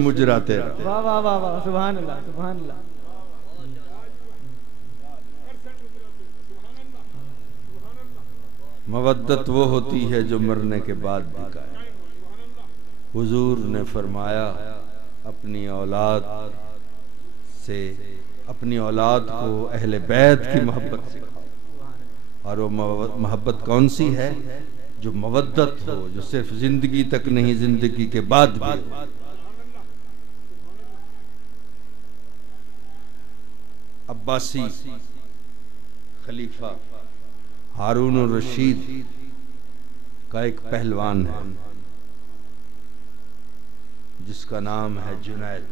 मुजराते रहते। वाह वाह वाह वाह, सुभान अल्लाह सुभान अल्लाह। मवद्दत वो होती है जो मरने के बाद भी कायम। हुजूर ने फरमाया अपनी औलाद से, अपनी औलाद को अहले बैत की मोहब्बत सिखाओ। और वो मोहब्बत कौन सी है? जो मवद्दत हो, जो सिर्फ जिंदगी तक नहीं, जिंदगी के बाद भी। अब्बासी खलीफा हारून रशीद का एक पहलवान है जिसका नाम है जुनैद।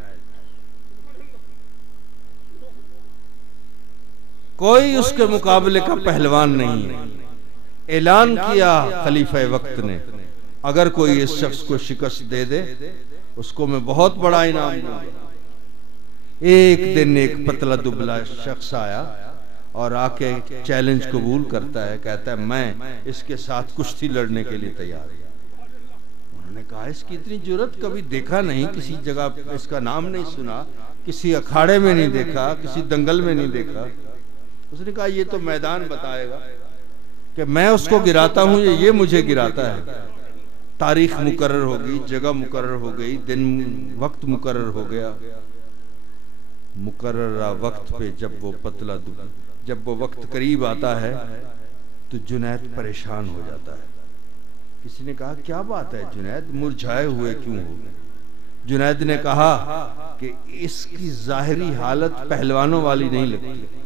कोई उसके मुकाबले का पहलवान नहीं है। ऐलान किया खलीफा वक्त ने, अगर कोई इस शख्स को शिकस्त दे दे उसको मैं बहुत बड़ा इनाम दूंगा। एक दिन एक पतला दुबला शख्स आया और आके चैलेंज कबूल करता है, कहता है मैं इसके साथ कुश्ती लड़ने के लिए तैयार हूं। उन्होंने कहा इसकी इतनी जुर्रत, कभी देखा नहीं, किसी जगह इसका नाम नहीं सुना, किसी अखाड़े में नहीं देखा, किसी दंगल में नहीं देखा। उसने कहा ये तो मैदान बताएगा कि मैं उसको गिराता हूं या ये मुझे गिराता है। तारीख मुकर्रर हो गई, जगह मुकर्रर हो गई, दिन वक्त मुकर्रर हो गया। मुकर्ररा वक्त पे जब वो वक्त करीब आता है तो जुनैद परेशान हो जाता है। किसी ने कहा क्या बात है जुनैद, मुरझाए हुए क्यों हो? जुनैद ने कहा कि इसकी जाहिरी हालत पहलवानों वाली नहीं लगती।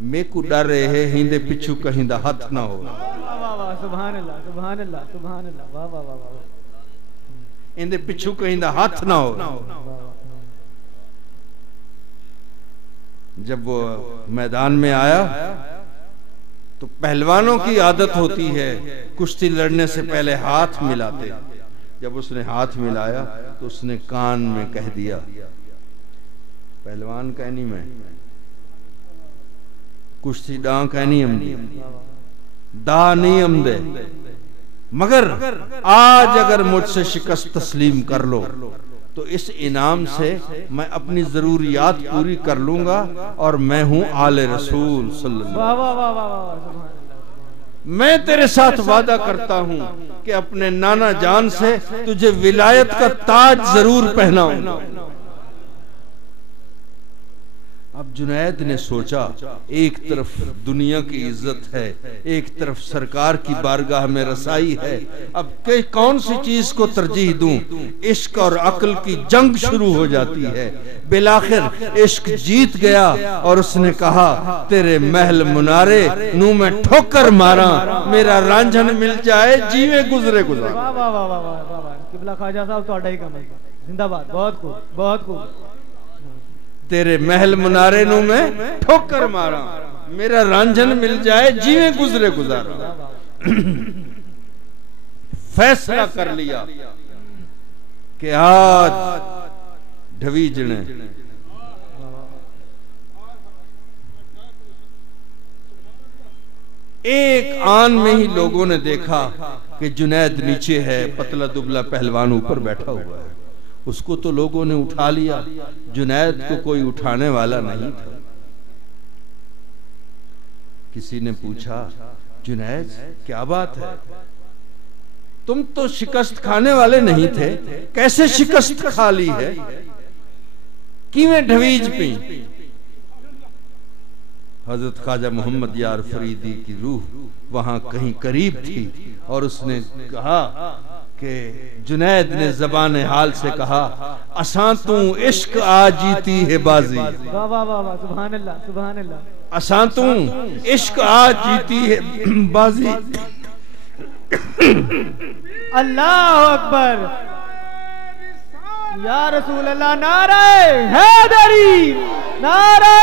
मैं को डर रहे है हिंदे पिछू कहीं दा हाथ ना हो। वाह वाह सुभान अल्लाह सुभान अल्लाह सुभान अल्लाह, वाह वाह वाह वाह। हिंदे पिछू कहीं दा हाथ ना हो। जब वो मैदान में आया तो पहलवानों की आदत होती है कुश्ती लड़ने से पहले हाथ मिलाते। जब उसने हाथ मिलाया तो उसने कान में कह दिया, पहलवान कहनी में कुश्ती डा कहनी हमदी दा नहीं हमदे, मगर आज अगर मुझसे शिकस्त तस्लीम कर लो तो इस इनाम से मैं अपनी जरूरियात पूरी कर लूंगा और मैं हूं आले रसूल सल्लल्लाहु अलैहि वसल्लम। मैं तेरे साथ वादा करता हूं कि अपने नाना जान से तुझे विलायत का ताज जरूर पहनाऊंगा। अब जुनैद ने सोचा, एक तरफ दुनिया की इज्जत है, एक तरफ सरकार की बारगाह में रसाई है, अब कौन सी चीज को तरजीह दूं? इश्क और अक्ल की जंग शुरू हो जाती है। बिलाखिर इश्क जीत गया और उसने कहा तेरे महल मुनारे नू मैं ठोकर मारा, मेरा रांझन मिल जाए जीवे गुजरे गुजर। वाह वाह वाह वाह वाह वाह, किबला ख्वाजा साहब ਤੁਹਾਡਾ ਹੀ ਕੰਮ है, जिंदाबाद, बहुत खूब बहुत खूब। तेरे महल मुनारे नू मैं ठोकर मारा, मेरा रांझन मिल जाए जीवे गुजरे गुजारा। फैसला कर लिया कि आज ढवीजने एक आन में ही लोगों ने देखा कि जुनैद नीचे है, पतला दुबला पहलवान ऊपर बैठा हुआ है। उसको तो लोगों ने उठा लिया, जुनैद को कोई उठाने वाला नहीं था। किसी ने पूछा जुनैद क्या बात है, तुम तो शिकस्त खाने वाले नहीं थे, कैसे शिकस्त खा ली है, किवें ढवीज पी? हजरत ख्वाजा मोहम्मद यार फरीदी की रूह वहां कहीं करीब थी और उसने कहा कि जुनैद ने ज़बान हाल से कहा असां तू इश्क आ जीती है बाजी। वाह वाह वाह वाह, सुभान अल्लाह सुभान अल्लाह। असां तू इश्क आ जीती है बाजी। अल्लाह अकबर, या रसूल अल्लाह, नारे हैदरी, नारे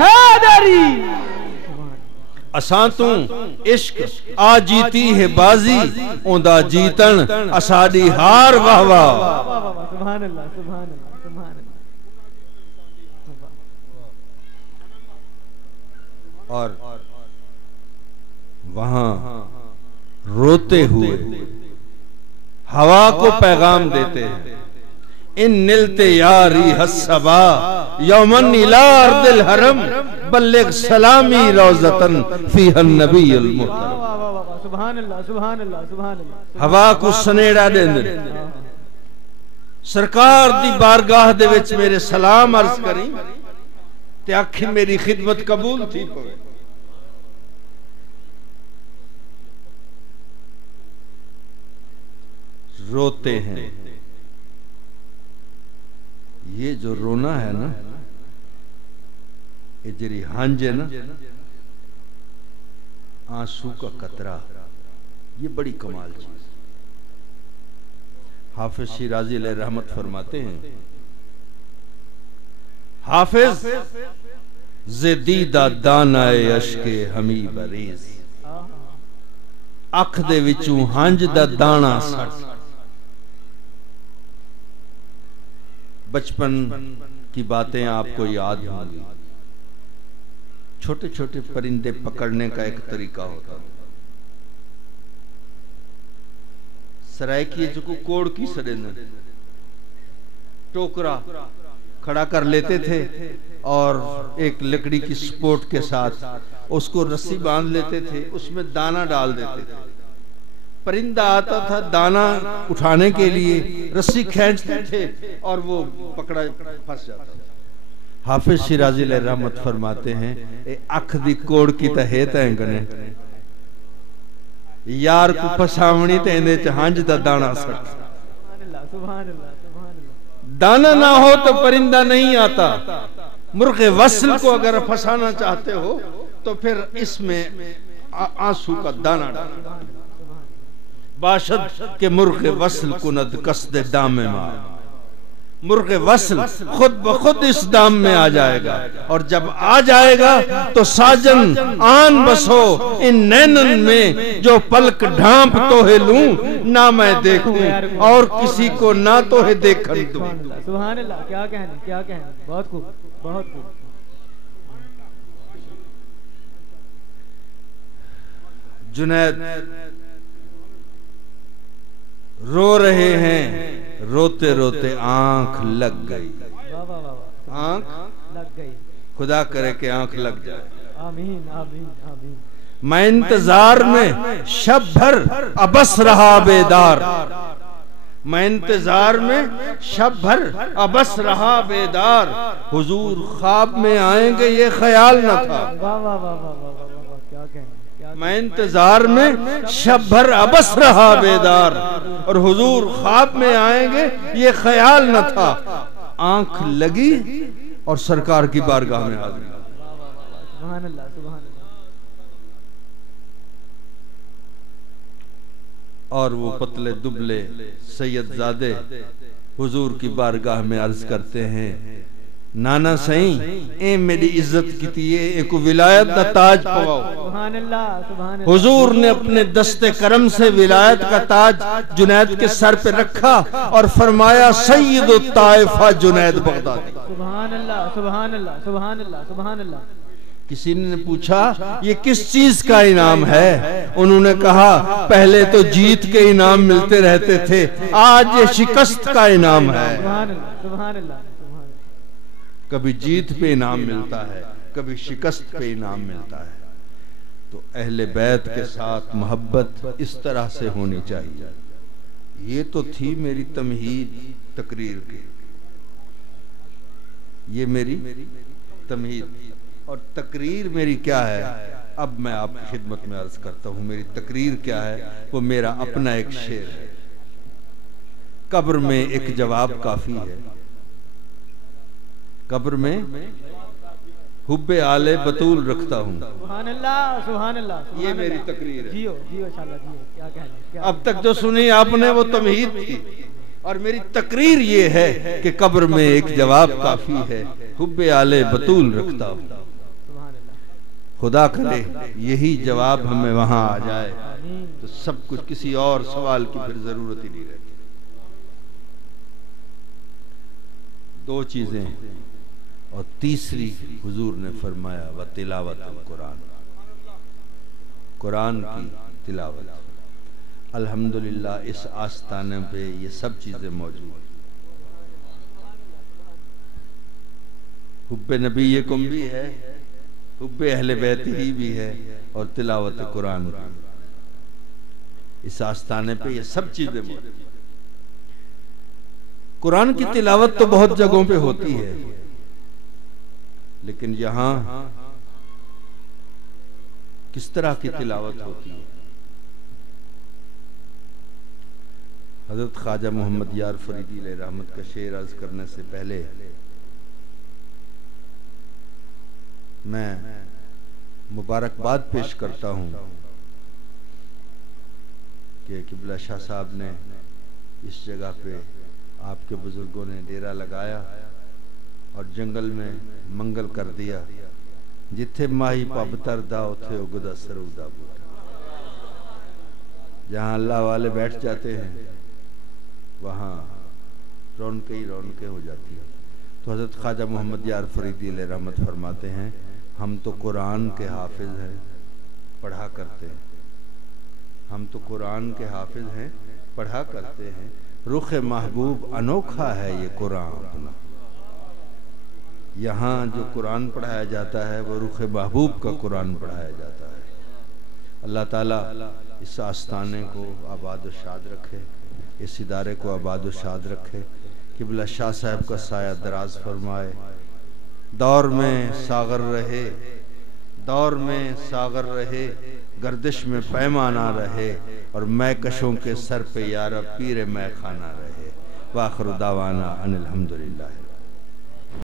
हैदरी। असां तू इश्क आ जीती है बाजी, ओंदा जीतन असाडी हार। वाह वाह, सुभान अल्लाह सुभान अल्लाह सुभान अल्लाह। और वहां रोते हुए हवा को पैगाम देते हैं, इन निलते यारी हस्सबा यौमन इलार दिल हरम बल्लिग सलामी रोज़तन फीहन नबीयुल मुहतरम। सुभान अल्लाह सुभान अल्लाह सुभान अल्लाह। हवा को सनेड़ा देंदे सरकार दी बारगाह दे विच मेरे सलाम अर्ज करी ते आखी मेरी खिदमत कबूल थी पवे। रोते हैं, ये जो रोना है ना, ये जरी हंज है ना, आंसू का कतरा, ये बड़ी कमाल चीज। हाफिज शिराजी अलैहि रहमत फरमाते हैं, हाफिज ज़दीदा दानाए अश्के हमी बरेज, अख दे विचों हंज दा दाना सट। बचपन की बातें आपको याद होंगी। छोटे छोटे परिंदे पकड़ने का एक तरीका होता है। सराय जो कोड़ की सड़े टोकरा खड़ा कर लेते थे और एक लकड़ी की सपोर्ट के साथ उसको रस्सी बांध लेते थे, उसमें दाना डाल देते थे। परिंदा आता था दाना उठाने के लिए, रस्सी खींचते थे और वो पकड़ा फंस जाता था। हाफिज शिराजी अलैहि रहमत फरमाते हैं, ए अख दी कोड़ की तहे तैंगने यार को फसावनी ते इंदे च हंज दा दाना सट। सुभान अल्लाह सुभान अल्लाह सुभान अल्लाह। दाना ना हो तो परिंदा नहीं आता। मुर्गे वसल को अगर फंसाना चाहते हो तो फिर इसमें आंसू का दाना डालो। बाशद के मुर्गे वसल कुनद कसदे दामे मार, मुर्गे वसल खुद ब खुद इस दाम में आ जाएगा और जब आ जाएगा तो साजन आन बसो इन नैनन में जो पलक ढांप तो है लूं ना मैं देखूं और किसी को ना तो है देखन दूं। सुभान अल्लाह। क्या कहने क्या कहने, बहुत खूब बहुत खूब। जुनैद रो रहे हैं, रोते रोते आंख लग गई। आंख लग गई। खुदा करे कि आंख लग जाए। आमीन आमीन आमीन। मैं इंतजार में शब भर अबस रहा बेदार, मैं इंतजार में शब भर अबस रहा बेदार, हुजूर ख्वाब में आएंगे ये ख्याल न था। वाह वाह वाह वाह वाह वाह, क्या कहने। मैं इंतजार में शब भर अबस रहा बेदार और हुजूर ख्वाब में आएंगे ये ख्याल न था। आंख लगी और सरकार की बारगाह में आ गई। सुभान अल्लाह सुभान अल्लाह। और वो पतले दुबले सैयदजादे हुजूर की बारगाह में अर्ज करते हैं, नाना सही ए मेरी इज्जत की एक विलायत दा ताज पवाओ। सुभान अल्लाह सुभान अल्लाह। हुजूर ने अपने दस्ते करम से विलायत का ताज जुनैद के सर पे रखा और फरमाया सय्यदु ताइफा जुनैद बगदादी। सुभान अल्लाह सुभान अल्लाह सुभान अल्लाह सुभान अल्लाह। किसी ने पूछा ये किस चीज का इनाम है? उन्होंने कहा पहले तो जीत के इनाम मिलते रहते थे, आज ये शिकस्त का इनाम है। सुभान अल्लाह सुभान अल्लाह। कभी जीत पे इनाम मिलता है, कभी शिकस्त पे इनाम मिलता है। तो अहले बैत के साथ मोहब्बत इस तरह से होनी चाहिए। ये तो थी मेरी तमहीद तकरीर की, ये मेरी तमहीद और तकरीर मेरी क्या है अब मैं आपकी खिदमत में अर्ज करता हूँ। मेरी तकरीर क्या है, वो मेरा अपना एक शेर है। कब्र में एक जवाब काफी है। कब्र में हुब्बे आले बतूल रखता हूँ। सुभान अल्लाह सुभान अल्लाह। ये मेरी तकरीर है। जियो जियो शाला जियो। क्या कहने। अब तक जो सुनी आपने वो तमहीद थी और मेरी तकरीर ये है कि कब्र में एक जवाब काफी है, हुब्बे आले बतूल रखता हूँ। खुदा करे यही जवाब हमें वहां आ जाए तो सब कुछ, किसी और सवाल की फिर जरूरत ही नहीं रहती। दो चीजें और तीसरी हुजूर ने फरमाया व तिलावत कुरान, कुरान की तिलावत। अल्हम्दुलिल्लाह इस आस्ताने पे ये सब चीजें मौजूद हैं। हुब्बे नबीयकुम भी है, हुब्बे अहले बैत ही भी है, और तिलावत कुरान भी। इस आस्थाने पे ये सब चीजें मौजूद हैं। कुरान की तिलावत तो बहुत जगहों पे होती है, लेकिन यहां किस तरह की तिलावत होती है? हजरत ख्वाजा मोहम्मद यार फरीदी अलैहि रहमत का शेर अर्ज करने से पहले मैं मुबारकबाद पेश करता हूं कि किबला शाह साहब ने इस जगह पे आपके बुजुर्गों ने डेरा लगाया और जंगल में मंगल कर दिया। जिथे माही पबतर दा उथे उगदा सरूदा बूटा। जहाँ अल्लाह वाले बैठ जाते हैं वहाँ रौनकें ही रौनकें हो जाती हैं। तो हज़रत ख्वाजा मोहम्मद यार फरीदी अलैहि रहमत फरमाते हैं, हम तो कुरान के हाफिज हैं, पढ़ा करते हैं। हम तो कुरान के हाफिज हैं, पढ़ा करते हैं। रुख महबूब अनोखा है ये कुरान अपना। यहाँ जो कुरान पढ़ाया जाता है वो रुख महबूब का कुरान पढ़ाया जाता है। अल्लाह ताला इस आस्थाने को आबाद व शाद रखे, इस इदारे को आबाद व शाद रखे। किबला शाह साहब का साया दराज फरमाए। दौर में सागर रहे, दौर में सागर रहे, गर्दिश में पैमाना रहे, और मैकशों के सर पे यारा पीरे मैं खाना रहे। वाखिर दावाना अनिल हम्दुलिल्लाह।